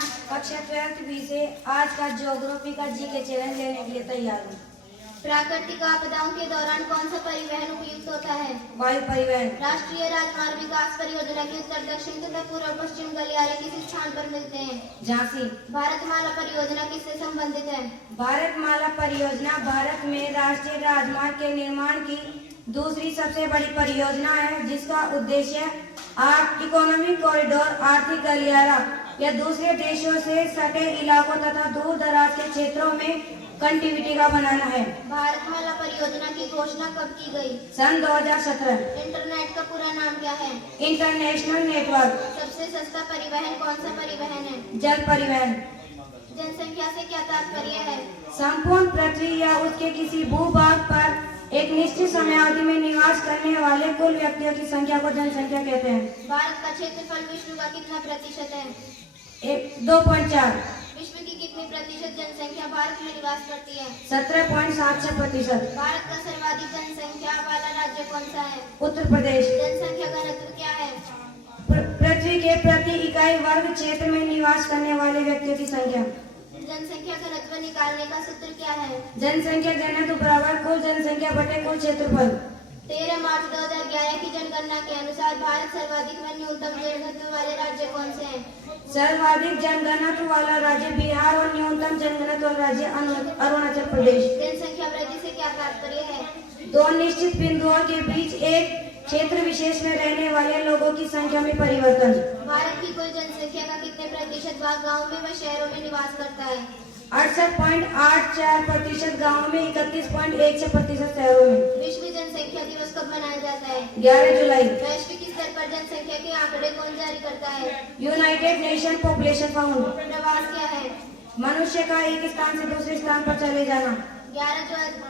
कक्षा 12th B से आज का ज्योग्राफी का जीके चैलेंज लेने के लिए तैयार हूँ। प्राकृतिक आपदाओं के दौरान कौन सा परिवहन उपयुक्त होता है? वायु परिवहन। राष्ट्रीय राजमार्ग विकास परियोजना के उत्तर दक्षिण तथा पूर्व पश्चिम गलियारे किस स्थान पर मिलते हैं? झांसी। भारतमाला परियोजना किससे संबंधित है? भारतमाला परियोजना भारत में राष्ट्रीय राजमार्ग के निर्माण की दूसरी सबसे बड़ी परियोजना है, जिसका उद्देश्य इकोनॉमिक कॉरिडोर, आर्थिक गलियारा या दूसरे देशों से सटे इलाकों तथा दूर दराज के क्षेत्रों में कनेक्टिविटी का बनाना है। भारतमाला परियोजना की घोषणा कब की गई? सन 2017। इंटरनेट का पूरा नाम क्या है? International network. सबसे सस्ता परिवहन कौन सा परिवहन है? जल परिवहन। जनसंख्या से क्या तात्पर्य है? संपूर्ण पृथ्वी या उसके किसी भूभाग पर एक निश्चित समयावधि में निवास करने वाले कुल व्यक्तियों की संख्या को जनसंख्या कहते हैं। भारत का क्षेत्रफल विश्व का कितना प्रतिशत है? 2.4। विश्व की कितनी प्रतिशत जनसंख्या भारत में निवास करती है? 17.76%। भारत का सर्वाधिक जनसंख्या वाला राज्य कौन सा है? उत्तर प्रदेश। जनसंख्या घनत्व क्या है? पृथ्वी के प्रति इकाई वर्ग क्षेत्र में निवास करने वाले व्यक्तियों की संख्या। जनसंख्या घनत्व निकालने का सूत्र क्या है? जनसंख्या घनत्व बराबर कुल जनसंख्या बटे कुल क्षेत्रफल। 13 मार्च 2011 की जनगणना के अनुसार भारत सर्वाधिक व न्यूनतम जनघनत्व वाले राज्य कौन से हैं? सर्वाधिक जनघनत्व वाला राज्य बिहार और न्यूनतम जनघनत्व वाला राज्य अरुणाचल प्रदेश। जनसंख्या वृद्धि से क्या तात्पर्य है? दो निश्चित बिंदुओं के बीच एक क्षेत्र विशेष में रहने वाले लोगों की संख्या में परिवर्तन। भारत की कुल जनसंख्या का कितने प्रतिशत भाग गाँव में व शहरों में निवास करता है? 68.84% गाँव में, 31.16% शहरों में। विश्व जनसंख्या दिवस कब मनाया जाता है? 11 जुलाई। वैश्विक स्तर पर जनसंख्या के आंकड़े कौन जारी करता है? United nation population found. प्रवास क्या है? मनुष्य का एक स्थान से दूसरे स्थान पर चले जाना। 11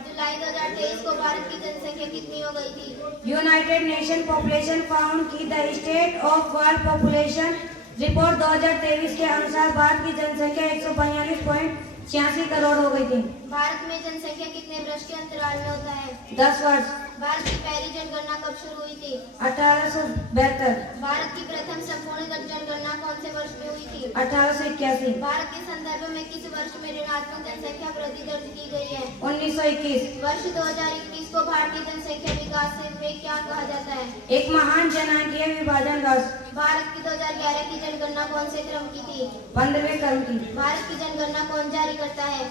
जुलाई 2023 को भारत की जनसंख्या कितनी हो गई थी? यूनाइटेड नेशन पॉपुलेशन फाउंड की the state of world population report 2023 के अनुसार भारत की जनसंख्या 142.86 करोड़ हो गई थी। भारत में जनसंख्या कितने वर्ष के अंतराल में होता है? 10 वर्ष। भारत की पहली जनगणना कब शुरू हुई थी? 1872। भारत की प्रथम संपूर्ण जनगणना कौन से वर्ष में हुई थी? 1881। भारत के संदर्भ में किस वर्ष में ऋणात्मक जनसंख्या वृद्धि दर्ज की गई है? 1921। वर्ष 2021 को भारतीय जनसंख्या विकास में क्या कहा जाता है? एक महान जनांकीय विभाजन वर्ष। भारत की 2011 की जनगणना कौन से क्रम की थी? 15वें क्रम की। भारत की जनगणना कौन जारी करता है?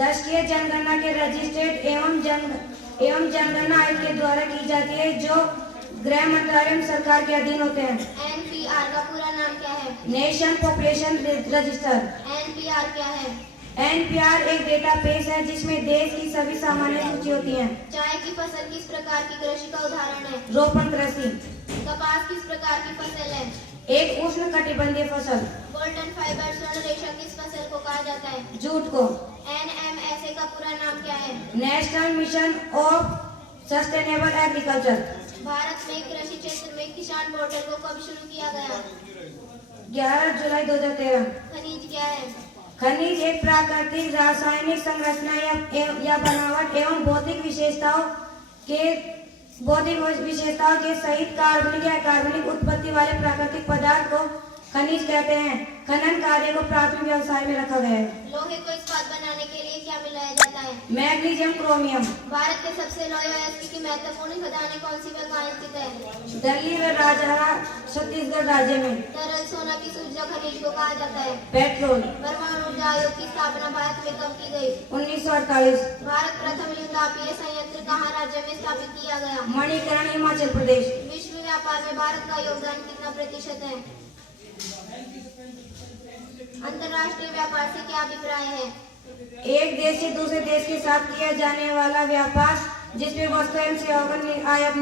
दशकीय जनगणना के रजिस्ट्रेड एवं जनगणना आयोग के द्वारा की जाती है, जो गृह मंत्रालय सरकार के अधीन होते हैं। NPR का पूरा नाम क्या है? Nation population register. NPR क्या है? NPR एक डेटाबेस है जिसमें देश की सभी सामान्य सूची होती है। चाय की फसल किस प्रकार की कृषि का उदाहरण है? रोपण कृषि। कपास किस प्रकार की फसल है? एक उष्ण कटिबंधीय फसल। गोल्डन फाइबर स्वर्ण रेशा किस फसल को कहा जाता है? जूट को। NMSA का पूरा नाम क्या है? National mission of sustainable agriculture. Bharat में कृषि क्षेत्र में किसान पोर्टल को कब शुरू किया गया? 11 जुलाई 2013। खनिज क्या है? खनिज एक प्राकृतिक रासायनिक संरचना या बनावट एवं भौतिक विशेषताओं के सहित कार्बनिक या कार्बनिक उत्पत्ति वाले प्राकृतिक पदार्थ को खनिज कहते हैं। खनन कार्य को प्राथमिक व्यवसाय में रखा गया है। लोहे को इस्पात बनाने के लिए क्या मिलाया जाता है? Magnesium, chromium. भारत के सबसे लोहे अयस्क की महत्वपूर्ण खदानें कौन सी व कहाँ स्थित है? दिल्ली व राजहरा छत्तीसगढ़ राज्य में। तरल सोना किस ऊर्जा खनिज को कहा जाता है? पेट्रोल। परमाणु ऊर्जा आयोग की स्थापना भारत में कब की गई? 1948। भारत प्रथम युद्धापीय संयंत्र कहाँ राज्य में स्थापित किया गया? मणिकरण, हिमाचल प्रदेश। विश्व व्यापार में भारत का योगदान कितना प्रतिशत है? अंतर्राष्ट्रीय व्यापार से क्या अभिप्राय है? एक देश से दूसरे देश के साथ किया जाने वाला व्यापार जिसमें वस्तु एवं सेवाओं का आयात